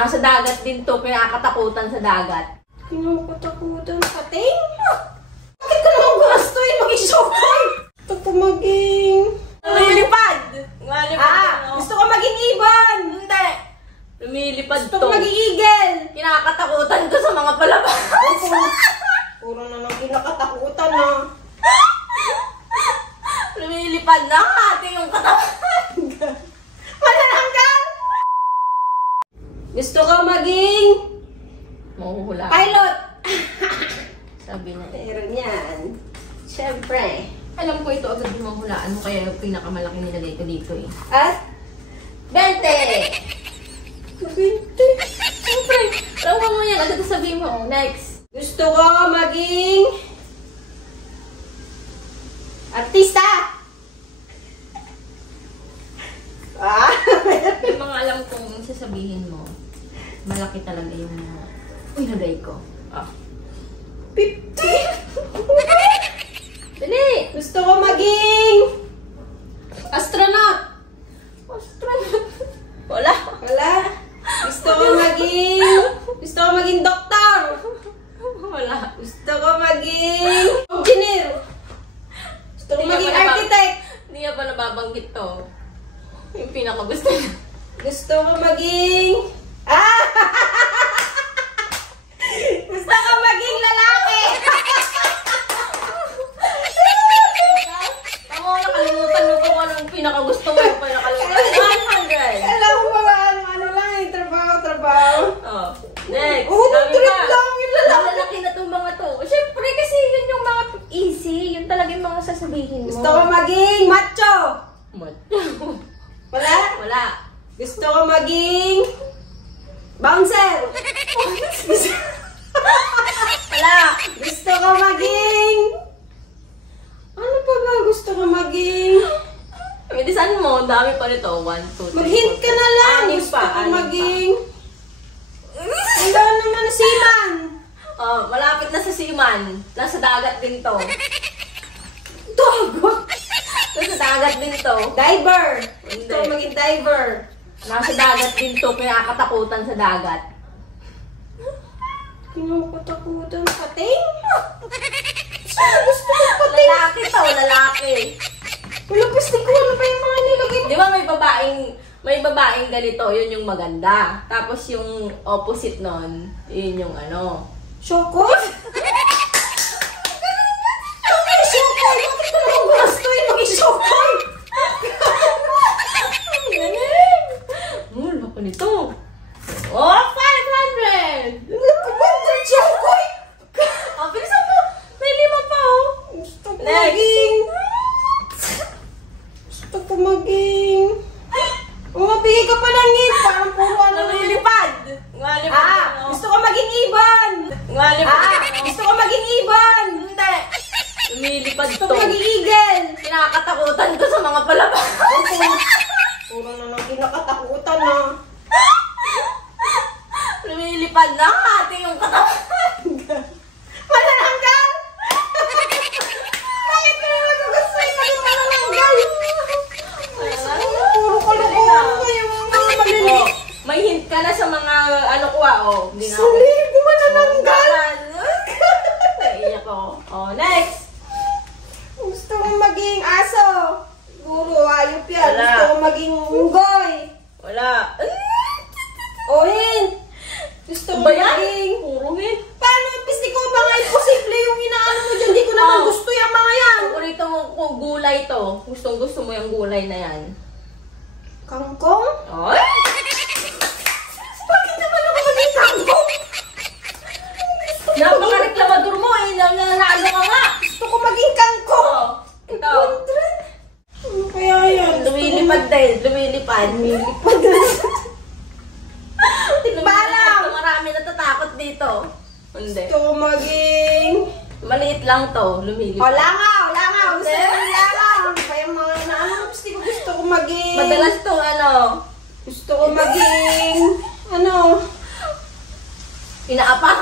Nasa dagat din to, kinakatakutan sa dagat. Kinakatakutan sa ting? Bakit ko naman gustuin mag-isokol? Gusto ko maging... Lumilipad! Gusto ko maging ibon! Hindi! Lumilipad Gusto to. ko maging eagle! Kinakatakutan ko sa mga palabas. Puro na lang kinakatakutan na. Lumilipad na ang ating yung katawan. Manananggal! Gusto ko maging... Mahuhula. pilot! Sabi na. Meron yan. Siyempre. Alam ko ito agad yung mahulaan mo, kaya yung pinakamalaki nilagay ko dito eh. At? 20! 20? Siyempre, lawang mo yan. Agad sabihin mo. Next. Gusto ko maging... artista! Yung mga alam kong sasabihin mo, malaki talaga yung nilagay ko. 50? Dali! Gusto ko maging... astronaut! Astronaut. Wala. Wala. Gusto ko maging doktor! Wala. Gusto ko maging... engineer! Gusto ko maging architect! Hindi nga pa nababanggit to. Yung pinakagusto niya. Gusto ko maging... Gusto ko maging lalaki! Tama ko, nakalimutan mo kung anong pinakagusto mo. Yung pinakalimutan. 100. Alam ko ba ano lang eh, trabaho. Oh. Next. Trip lang yung lalaki. Lalaki na itong mga to. Siyempre kasi yun yung mga easy. Yun talaga yung mga sasabihin mo. Gusto ko maging macho! Wala? Wala. Gusto ko maging... bouncer! Wala! Gusto ko maging... ano pa ba gusto ko maging... Bilisan mo, ang dami pa nito. 1, 2, 3, mag-hint ka na lang! Anim Gusto pa, ko anim maging... wala naman seaman! Oh, malapit na sa seaman. Nasa dagat din to. Dagat! Nasa dagat din to. Diver! Hindi. Gusto ko maging diver! Nasa dagat din to, kinakatakutan sa dagat. Kinakatakutan sa ting? Gusto ko pating? Lalaki to, lalaki. Wala plastic ko, ano pa yung mga nilagay? Di ba may babaeng ganito, yun yung maganda. Tapos yung opposite nun, yun yung ano. Shokoy? Bakit shokoy? Bakit ko naman gustuin mag-shokoy? Lako nito. Oh, 500! Nagkabandang shokoy? Oh, bilisan mo. May 5 pa, oh. Gusto ko maging... gusto ko maging... umabigay ka pa lang eh. Parang puro ano na yun. Lumilipad. Gusto ko maging ibon. Gusto ko maging ibon. Hindi. Lumilipad Gusto to. ko maging eagle. Kinakatakutan ko sa mga palabas. Puro na lang kinakatakutan na. Lumilipad na ang ating yung katawan. Manananggal? Bakit ko naman gusto yung maging manananggal? Puro kalokohan ko yung mga maliliit. Oh, may hint ka na sa mga ano ko oh. Hindi na ako. Saligo manananggal? Naiiyak ko. Oh, next. Gusto kong maging aso. Siguro ayop yan. Wala. Gusto kong maging unggoy. Wala. Ohin. Gusto kong Ba yan? maging... Puro hint. Paano? Piste ko ba nga imposible yung inaano mo dyan? Di ko naman Oh. gusto yung mga yan. Paborito mo ko gulay to. Gusto mo yung gulay na yan. Kangkong? Oy! Bakit naman ako maging kangkong? Napaka-reklamador mo eh. Nanalo ka nga. Gusto ko maging kangkong. Oh, ito. Ano kaya yan? Lumilipad din. Lumilipad. Balang! Marami natatakot dito. Hindi. Gusto ko maging... Maliit lang to. Lumilipad. Wala nga. Gusto ko lang. Ano pa yung mga inaano? Gusto ko maging... Madalas to ano. Gusto ko maging... ano? Inaapak.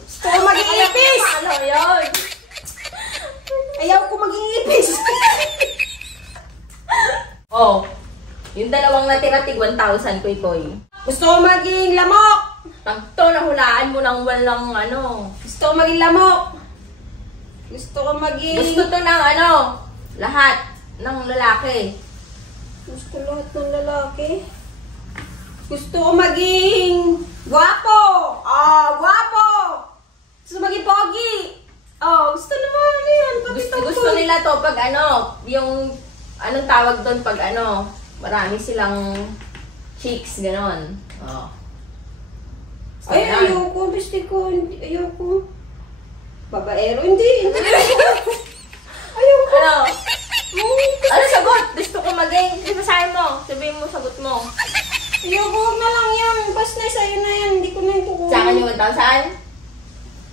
Gusto ko maging ipis! Ano yun? Ayaw ko maging ipis! Oh. Yung dalawang natira, tig 1,000, Koy. Gusto ko maging lamok. Pagto, nahulaan mo ng walang ano. Gusto ko maging lamok. Gusto ko maging... Gusto to ng ano, lahat ng lalaki. Gusto lahat ng lalaki. Gusto ko maging... Gwapo! Gwapo! Gusto maging pogi! Gusto naman yan. Gusto nila to pag ano, yung, anong tawag doon pag ano, marami silang chicks, ganon. Ay, ayoko. Gusto ko. Ayoko. Babaero, hindi. Ayoko. Ano? Ano sagot? Gusto ko maging, sabihin mo. Sabihin mo, sagot mo. Ayoko na lang yan. Basta na sa'yo na yan. Hindi ko na yung kukuha. Sa akin yung 1,000?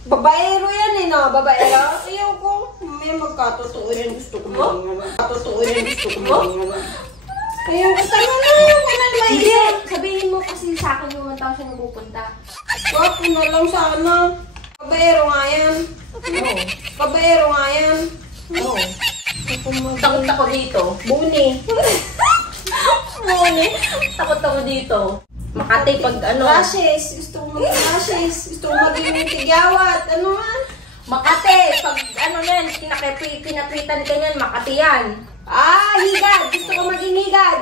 Babaero yan eh, no? Babaero. Ayoko. May magkatotoo yan. Gusto ko maging ano. Katotoo yan. Gusto ko maging ano. Ayoko. Tama na. Ayoko na naman. Hindi. Sabihin mo kasi sa akin yung 1,000 na pupunta. Wapo na lang sana. Babaero nga yan. Babaero nga yan. Oo. Takot ako dito. Buni. Buni. Takot ako dito. Makati pag ano. Rashes. Gusto ko maging rashes. Gusto ko maging tigyawat. Ano nga? Makati. Pag ano yan, pinapritan ka yan, Makati yan. Higad. Gusto ko maging higad.